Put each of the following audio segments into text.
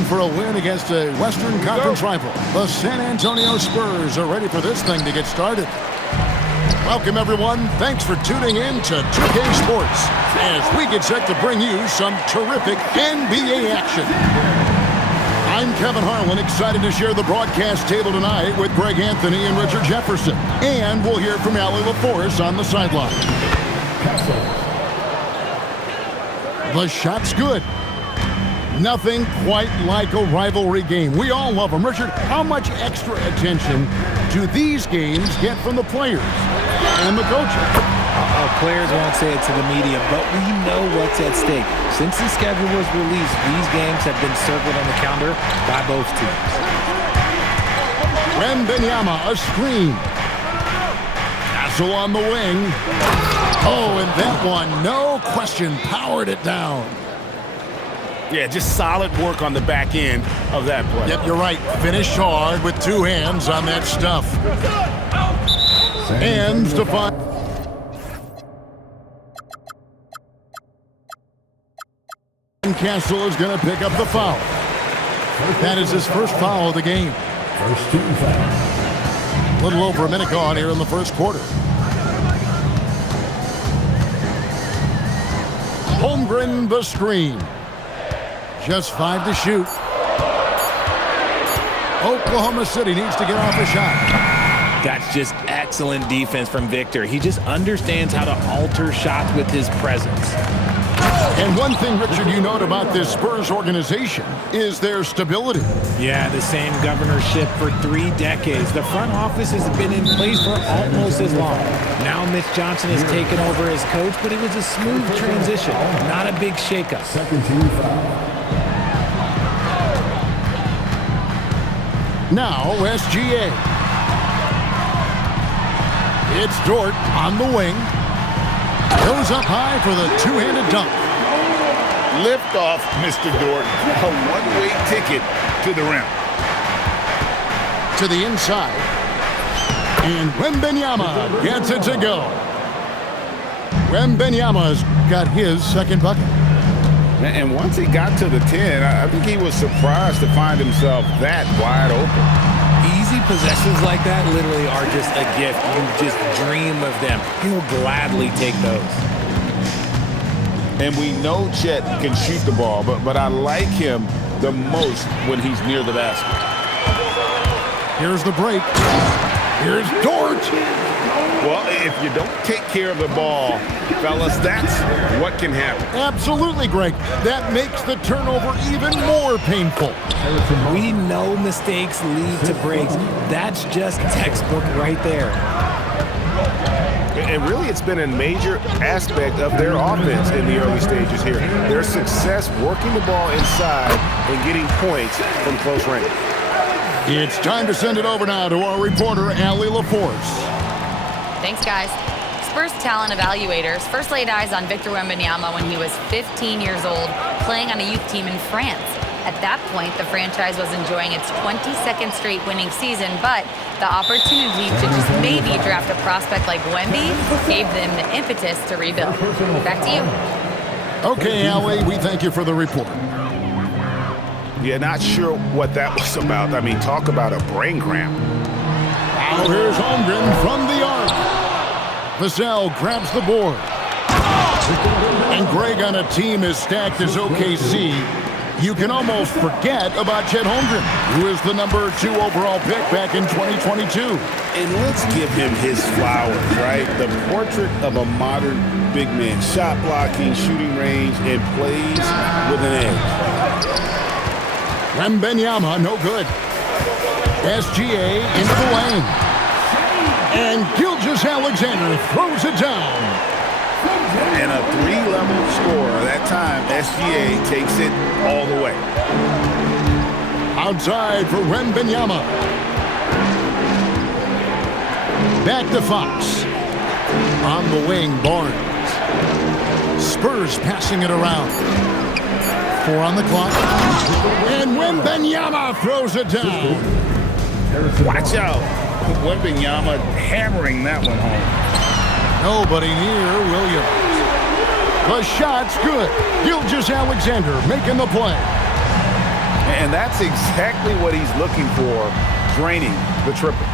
looking for a win against a Western Conference rival. The San Antonio Spurs are ready for this thing to get started. Welcome, everyone. Thanks for tuning in to 2K Sports as we get set to bring you some terrific NBA action. I'm Kevin Harlan, excited to share the broadcast table tonight with Greg Anthony and Richard Jefferson. And we'll hear from Allie LaForce on the sideline. The shot's good. Nothing quite like a rivalry game. We all love them. Richard, how much extra attention do these games get from the players and the coaches? Players won't say it to the media, but we know what's at stake. Since the schedule was released, these games have been circled on the calendar by both teams. Wembanyama, a screen. Castle on the wing. Oh, and that one, no question, powered it down. Yeah, just solid work on the back end of that play. Yep, you're right. Finished hard with two hands on that stuff. And Stephon. Castle is going to pick up the foul. That is his first foul of the game. First team foul. A little over a minute gone here in the first quarter. Holmgren the screen. Just 5 to shoot. Oklahoma City needs to get off a shot. That's just excellent defense from Victor. He just understands how to alter shots with his presence. And one thing, Richard, you note about this Spurs organization is their stability. Yeah, the same governorship for 3 decades. The front office has been in place for almost as long. Now Mitch Johnson has taken over as coach, but it was a smooth transition, not a big shakeup. Second team foul. Now SGA. It's Dort on the wing. Goes up high for the two-handed dunk. Lift off, Mr. Dort. A one-way ticket to the rim. To the inside. And Wembanyama gets it to go. Wembanyama's got his second bucket. And once he got to the 10, I think he was surprised to find himself that wide open. Easy possessions like that literally are just a gift. You just dream of them. He'll gladly take those. And we know Chet can shoot the ball, but I like him the most when he's near the basket. Here's the break. Here's Dort. Well, if you don't take care of the ball, fellas, that's what can happen. Absolutely, Greg. That makes the turnover even more painful. We know mistakes lead to breaks. That's just textbook right there. And really, it's been a major aspect of their offense in the early stages here. Their success working the ball inside and getting points from close range. It's time to send it over now to our reporter, Allie LaForce. Thanks, guys. Spurs talent evaluators first laid eyes on Victor Wembanyama when he was 15 years old, playing on a youth team in France. At that point, the franchise was enjoying its 22nd straight winning season, but the opportunity to just maybe draft a prospect like Wemby gave them the impetus to rebuild. Back to you. Okay, Allie, we thank you for the report. Yeah, not sure what that was about. I mean, talk about a brain cramp. Now here's Holmgren from the arc. Vassell grabs the board. And Greg, on a team as stacked as OKC, you can almost forget about Chet Holmgren, who is the number 2 overall pick back in 2022. And let's give him his flowers, right? The portrait of a modern big man. Shot blocking, shooting range, and plays with an edge. Wembanyama, no good. SGA into the lane. And Gilgeous-Alexander throws it down. And a 3-level score. That time, SGA takes it all the way. Outside for Wembanyama. Back to Fox. On the wing, Barnes. Spurs passing it around. 4 on the clock. And Wembanyama throws it down. Watch out. Wembanyama hammering that one home. Nobody near Williams. The shot's good. Gilgeous-Alexander making the play. And that's exactly what he's looking for, draining the triple.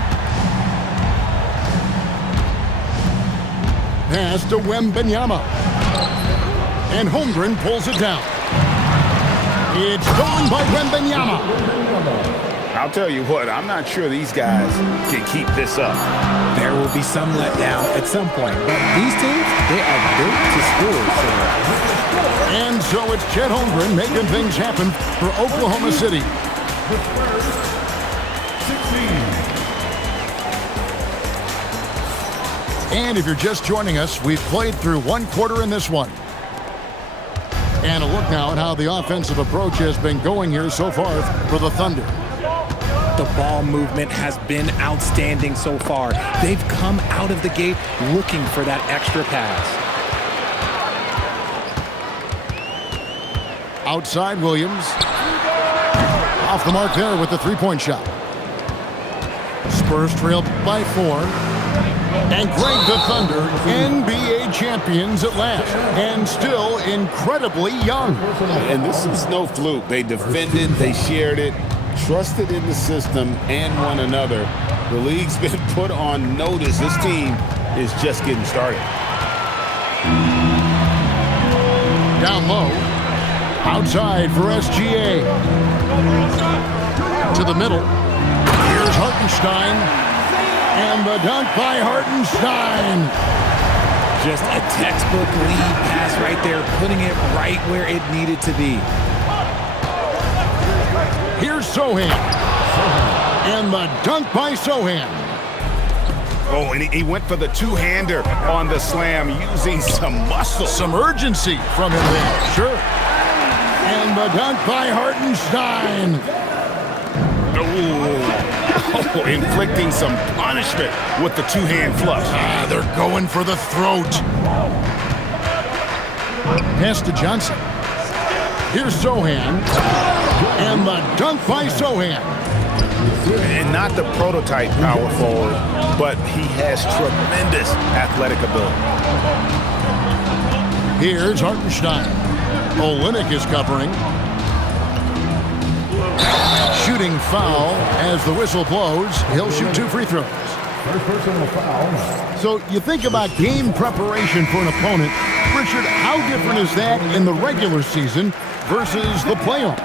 Pass to Wembanyama. And Holmgren pulls it down. It's stolen by Wembanyama. I'll tell you what, I'm not sure these guys can keep this up. There will be some letdown at some point, but these teams, they are built to score. And so it's Chet Holmgren making things happen for Oklahoma City. And if you're just joining us, we've played through one quarter in this one. And a look now at how the offensive approach has been going here so far for the Thunder. The ball movement has been outstanding so far. They've come out of the gate looking for that extra pass. Outside Williams. Off the mark there with the three-point shot. Spurs trail by 4. And Greg, the Thunder, NBA champions at last, and still incredibly young. And this is no fluke. They defended, they shared it, trusted in the system and one another. The league's been put on notice. This team is just getting started. Down low. Outside for SGA. To the middle. Here's Hartenstein. And the dunk by Hartenstein. Just a textbook lead pass right there, putting it right where it needed to be. Here's Sohan. And the dunk by Sohan. Oh, and he went for the two-hander on the slam, using some muscle. Some urgency from him there. Sure. And the dunk by Hartenstein. Oh, inflicting some punishment with the two-hand flush. They're going for the throat. Pass to Johnson. Here's Sohan. And the dunk by Sohan. And not the prototype power forward, but he has tremendous athletic ability. Here's Hartenstein. Olynyk is covering. Shooting foul as the whistle blows. He'll shoot 2 free throws. First personal foul. So you think about game preparation for an opponent. Richard, how different is that in the regular season versus the playoffs?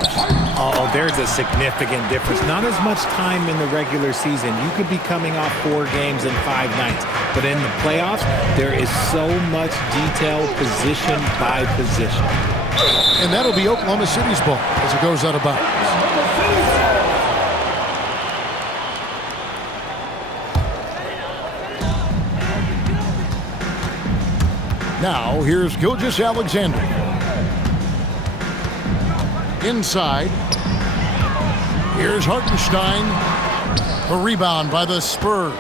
Oh, there's a significant difference. Not as much time in the regular season. You could be coming off 4 games in 5 nights. But in the playoffs, there is so much detail position by position. And that'll be Oklahoma City's ball as it goes out of bounds. Now, here's Gilgeous-Alexander. Inside. Here's Hartenstein. A rebound by the Spurs.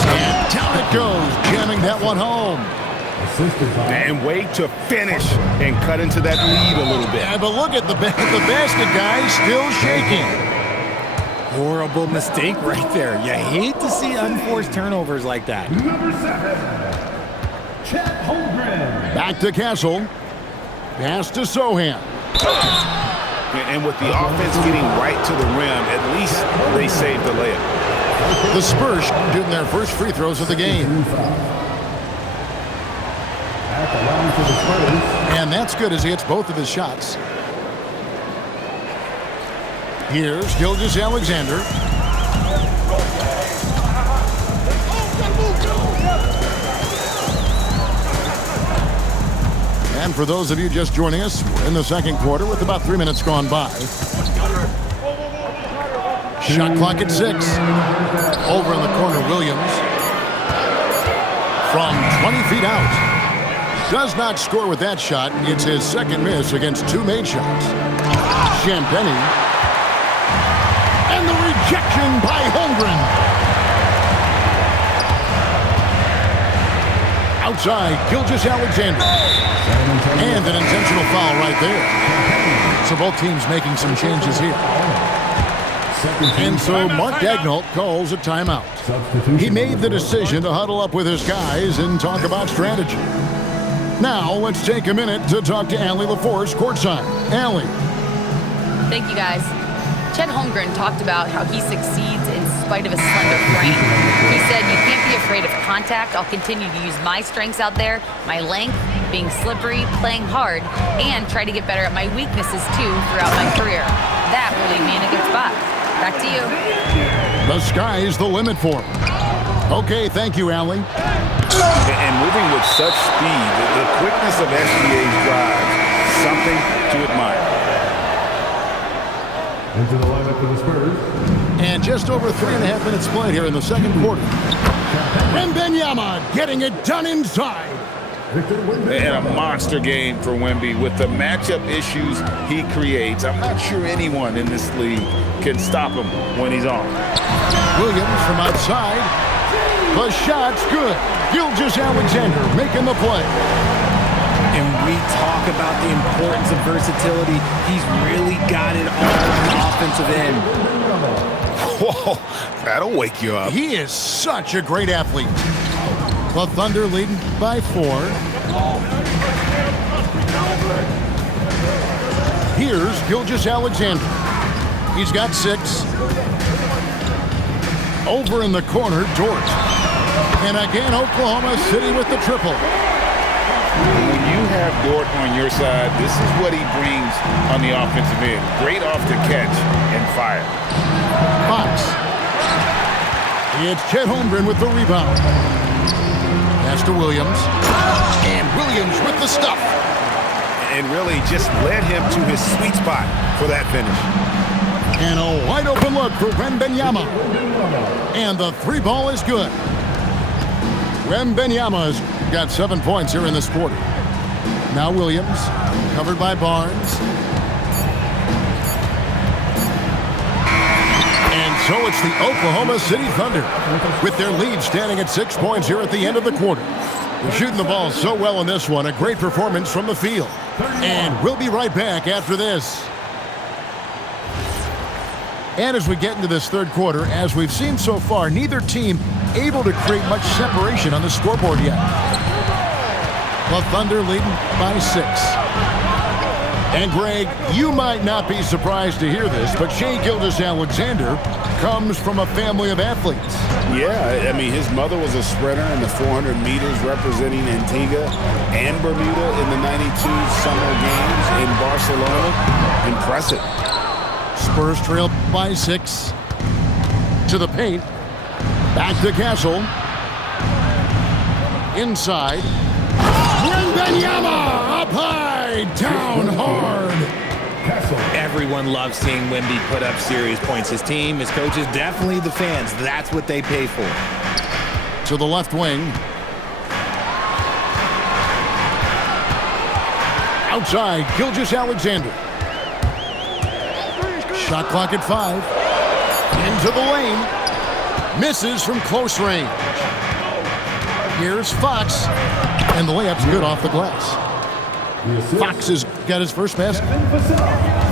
And down it goes, jamming that one home. And wait to finish and cut into that lead a little bit. Yeah, but look at the basket, guys, still shaking. Horrible mistake right there. You hate to see unforced turnovers like that. Number 7, Chet Holmgren. Back to Castle. Pass to Sohan. And with the offense getting right to the rim, at least they saved the layup. The Spurs shooting their first free throws of the game. At the line for the Spurs. And that's good as he hits both of his shots. Here's Gilgeous-Alexander. And for those of you just joining us, we're in the second quarter with about 3 minutes gone by. Shot clock at 6. Over in the corner, Williams. From 20 feet out. Does not score with that shot. It's his second miss against 2 made shots. Champagny. And the rejection by Holmgren. Outside, Gilgeous-Alexander. And an intentional foul right there. So both teams making some changes here. And so Mark Daigneault calls a timeout. He made the decision to huddle up with his guys and talk about strategy. Now, let's take a minute to talk to Allie LaForce courtside. Allie. Thank you, guys. Chet Holmgren talked about how he succeeds in spite of a slender frame. He said, "You can't be afraid of contact. I'll continue to use my strengths out there, my length, being slippery, playing hard, and try to get better at my weaknesses, too, throughout my career. That will leave me in a good spot." Back to you. The sky's the limit for him. Okay, thank you, Allie. And moving with such speed, the quickness of SGA's drives, something to admire. Into the lineup for the Spurs. And just over 3.5 minutes played here in the second quarter. Wembanyama getting it done inside. And a monster game for Wemby with the matchup issues he creates. I'm not sure anyone in this league can stop him when he's on. Williams from outside. The shot's good. Gilgeous-Alexander making the play. And we talk about the importance of versatility. He's really got it all on the offensive end. Whoa, that'll wake you up. He is such a great athlete. The Thunder leading by 4. Here's Gilgeous-Alexander. He's got 6. Over in the corner, Dort. And again, Oklahoma City with the triple. When you have Dort on your side, this is what he brings on the offensive end. Great off the catch and fire. Fox. It's Chet Holmgren with the rebound. Pass to Williams. And Williams with the stuff. And really just led him to his sweet spot for that finish. And a wide open look for Wembanyama. And the 3 ball is good. Wembanyama's got 7 points here in this quarter. Now Williams, covered by Barnes. And so it's the Oklahoma City Thunder with their lead standing at 6 points here at the end of the quarter. They're shooting the ball so well in this one. A great performance from the field. And we'll be right back after this. And as we get into this third quarter, as we've seen so far, neither team able to create much separation on the scoreboard yet. The Thunder leading by 6. And Greg, you might not be surprised to hear this, but Shai Gilgeous-Alexander comes from a family of athletes. Yeah, I mean, his mother was a sprinter in the 400 meters representing Antigua and Bermuda in the 92 Summer Games in Barcelona. Impressive. Spurs trail by 6. To the paint. Back to Castle. Inside. Wembanyama up high, down hard. Everyone loves seeing Wemby put up serious points. His team, his coaches, definitely the fans. That's what they pay for. To the left wing. Outside, Gilgeous-Alexander. Shot clock at 5. Into the lane. Misses from close range. Here's Fox. And the layup's good off the glass. Fox has got his first basket.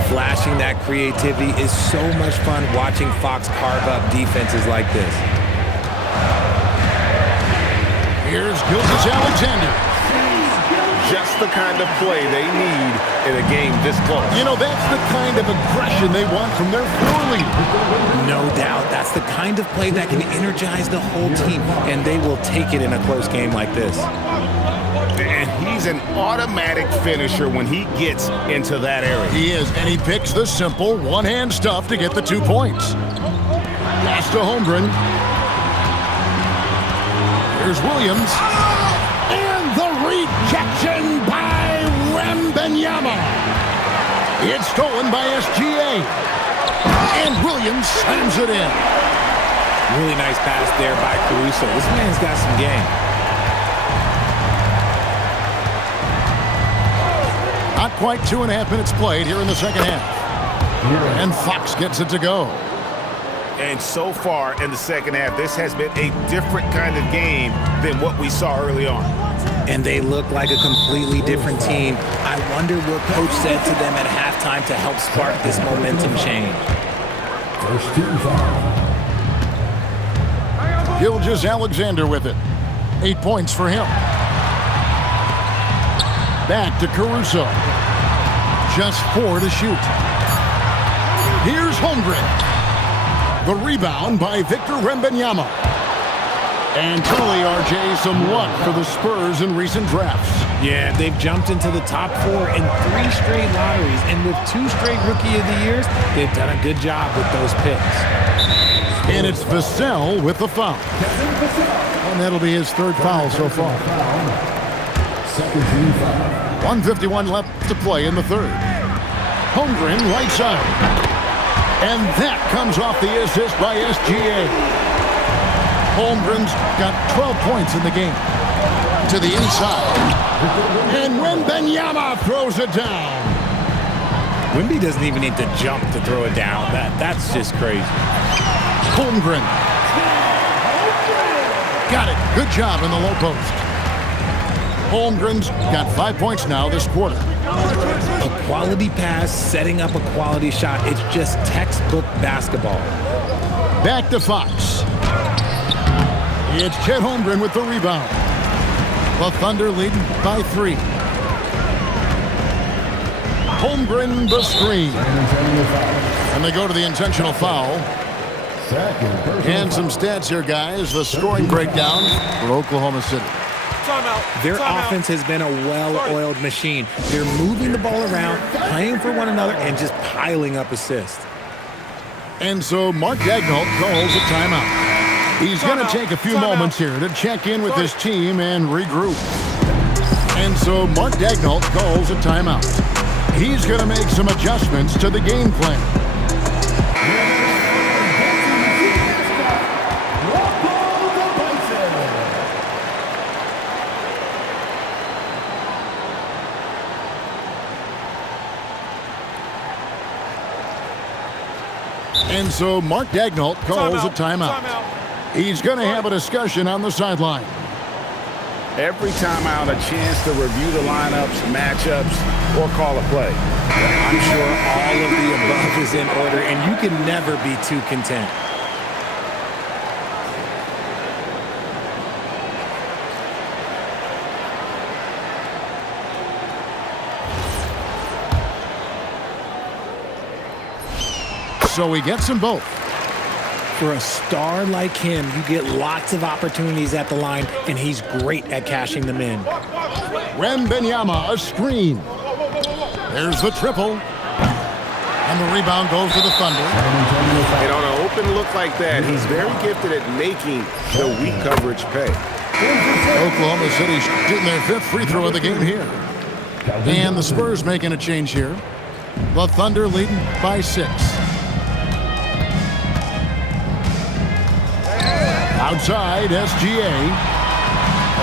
Flashing that creativity is so much fun watching Fox carve up defenses like this. Here's Gilgeous-Alexander. Just the kind of play they need in a game this close. You know, that's the kind of aggression they want from their floor leader. No doubt. That's the kind of play that can energize the whole team, and they will take it in a close game like this. And he's an automatic finisher when he gets into that area. He is, and he picks the simple one-hand stuff to get the 2 points. Pass to Holmgren. Here's Williams. And the rejection by Wembanyama. It's stolen by SGA. And Williams slams it in. Really nice pass there by Caruso. This man's got some game. Not quite 2.5 minutes played here in the second half. And Fox gets it to go. And so far in the second half, this has been a different kind of game than what we saw early on. And they look like a completely different team. I wonder what coach said to them at halftime to help spark this momentum change. First team foul. Gilgeous-Alexander with it. 8 points for him. Back to Caruso. Just 4 to shoot. Here's Holmgren. The rebound by Victor Wembanyama. And truly, RJ, some luck for the Spurs in recent drafts. Yeah, they've jumped into the top 4 in 3 straight lotteries, and with 2 straight Rookie of the Years, they've done a good job with those picks. And it's Vassell with the foul. And that'll be his 3rd foul so far. 1:51 left to play in the 3rd. Holmgren right side. And that comes off the assist by SGA. Holmgren's got 12 points in the game. To the inside. And Wembanyama throws it down. Wemby doesn't even need to jump to throw it down. That's just crazy. Holmgren. Got it. Good job in the low post. Holmgren's got 5 points now this quarter. A quality pass, setting up a quality shot. It's just textbook basketball. Back to Fox. It's Chet Holmgren with the rebound. The Thunder leading by 3. Holmgren the screen. And they go to the intentional foul. And some stats here, guys. The scoring breakdown for Oklahoma City. Their offense has been a well-oiled machine. They're moving the ball around, playing for one another, and just piling up assists. And so Mark Daigneault calls a timeout. He's going to take a few moments here to check in with his team and regroup. And so Mark Daigneault calls a timeout. He's going to make some adjustments to the game plan. And so Mark Daigneault calls a timeout. He's going to have a discussion on the sideline. Every timeout, a chance to review the lineups, matchups, or call a play. I'm sure all of the above is in order, and you can never be too content. So he gets them both. For a star like him, you get lots of opportunities at the line, and he's great at cashing them in. Wembanyama, a screen. There's the triple. And the rebound goes to the Thunder. And on an open look like that, he's very gifted at making the weak coverage pay. Oklahoma City shooting their 5th free throw of the game here. And the Spurs making a change here. The Thunder leading by 6. Outside, SGA.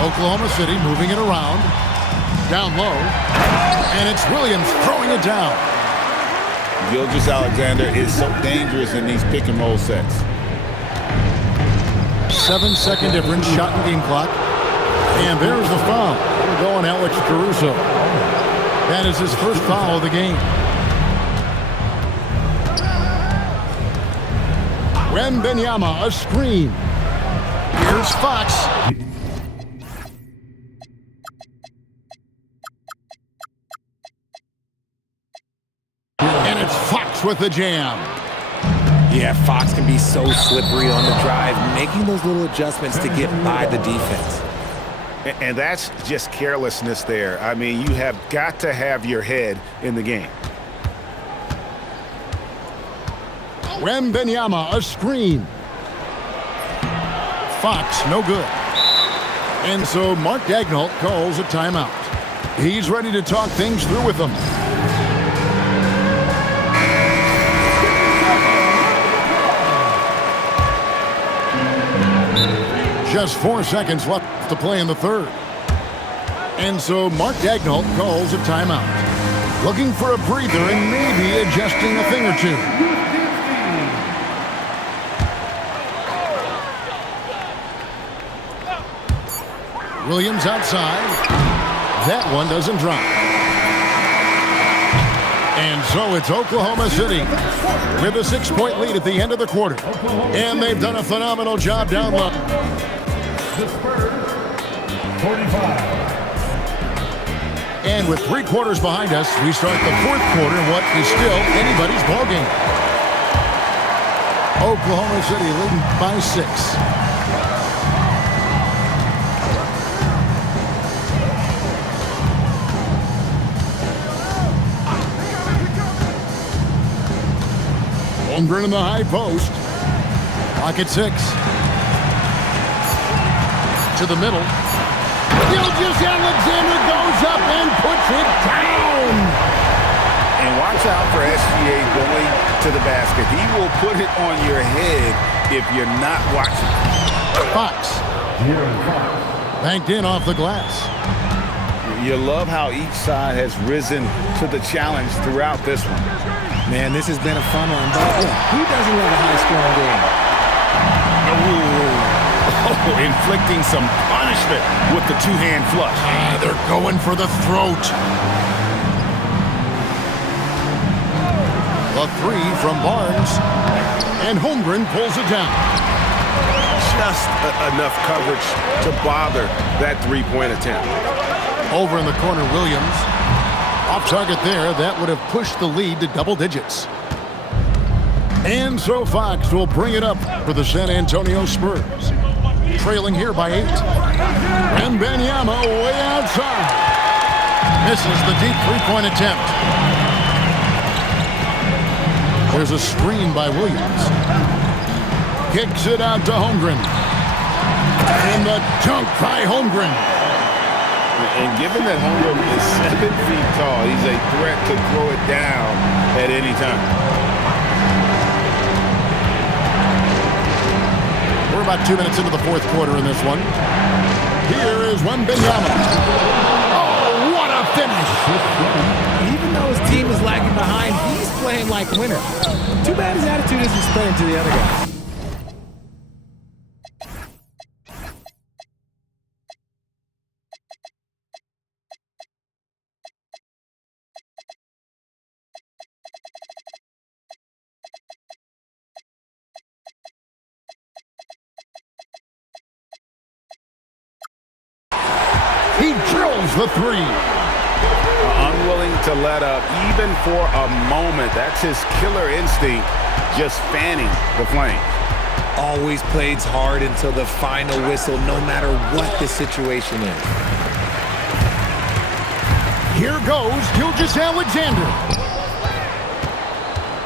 Oklahoma City moving it around. Down low. And it's Williams throwing it down. Gilgeous-Alexander is so dangerous in these pick-and-roll sets. 7-second difference, shot in game clock. And there's the foul. We're going Alex Caruso. That is his first foul of the game. Wembanyama, a screen. Here's Fox. And it's Fox with the jam. Yeah, Fox can be so slippery on the drive, making those little adjustments to get by the defense. And that's just carelessness there. I mean, you have got to have your head in the game. Wembanyama, a screen. Fox, no good. And so Mark Daigneault calls a timeout. He's ready to talk things through with them. Just 4 seconds left to play in the 3rd. And so Mark Daigneault calls a timeout. Looking for a breather and maybe adjusting a thing or two. Williams outside. That one doesn't drop. And so it's Oklahoma City with a 6-point lead at the end of the quarter. And they've done a phenomenal job down low. The Spurs, 45. And with 3 quarters behind us, we start the 4th quarter in what is still anybody's ballgame. Oklahoma City leading by 6. Holmgren in the high post. Clock at 6. To the middle. Alexander goes up and puts it down. And watch out for SGA going to the basket. He will put it on your head if you're not watching. Fox. Banked in off the glass. You love how each side has risen to the challenge throughout this one. Man, this has been a fun one, but who doesn't love a high-scoring game? Inflicting some punishment with the 2-hand flush. They're going for the throat. The 3 from Barnes. And Holmgren pulls it down. Just enough coverage to bother that 3-point attempt. Over in the corner, Williams. Off target there. That would have pushed the lead to double digits. And so Fox will bring it up for the San Antonio Spurs. Trailing here by 8. And Wembanyama way outside. Misses the deep 3-point attempt. There's a screen by Williams. Kicks it out to Holmgren. And the dunk by Holmgren. And given that Holmgren is 7 feet tall, he's a threat to throw it down at any time. We're about 2 minutes into the 4th quarter in this one. Here is Wembanyama. Oh, what a finish! Even though his team is lagging behind, he's playing like a winner. Too bad his attitude isn't spreading to the other guys. He drills the 3. Unwilling to let up even for a moment. That's his killer instinct, just fanning the flame. Always plays hard until the final whistle, no matter what the situation is. Here goes Alexander.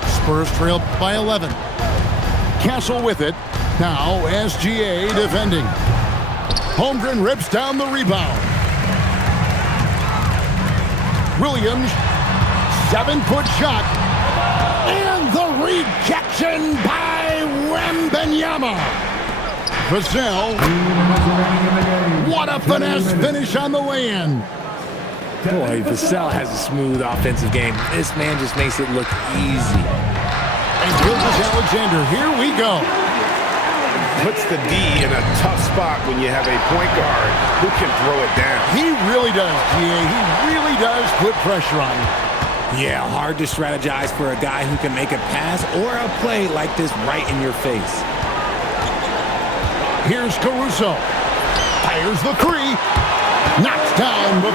Spurs trail by 11. Castle with it. Now SGA defending. Holmgren rips down the rebound. Williams, 7-foot shot. And the rejection by Wembanyama. Vassell. What a finesse finish on the lay-in. Boy, Vassell has a smooth offensive game. This man just makes it look easy. And Alexander, here we go. Puts the D in a tough spot when you have a point guard who can throw it down. He really does, GA. He really does put pressure on you. Yeah, hard to strategize for a guy who can make a pass or a play like this right in your face. Here's Caruso. Fires the 3. Knocks down the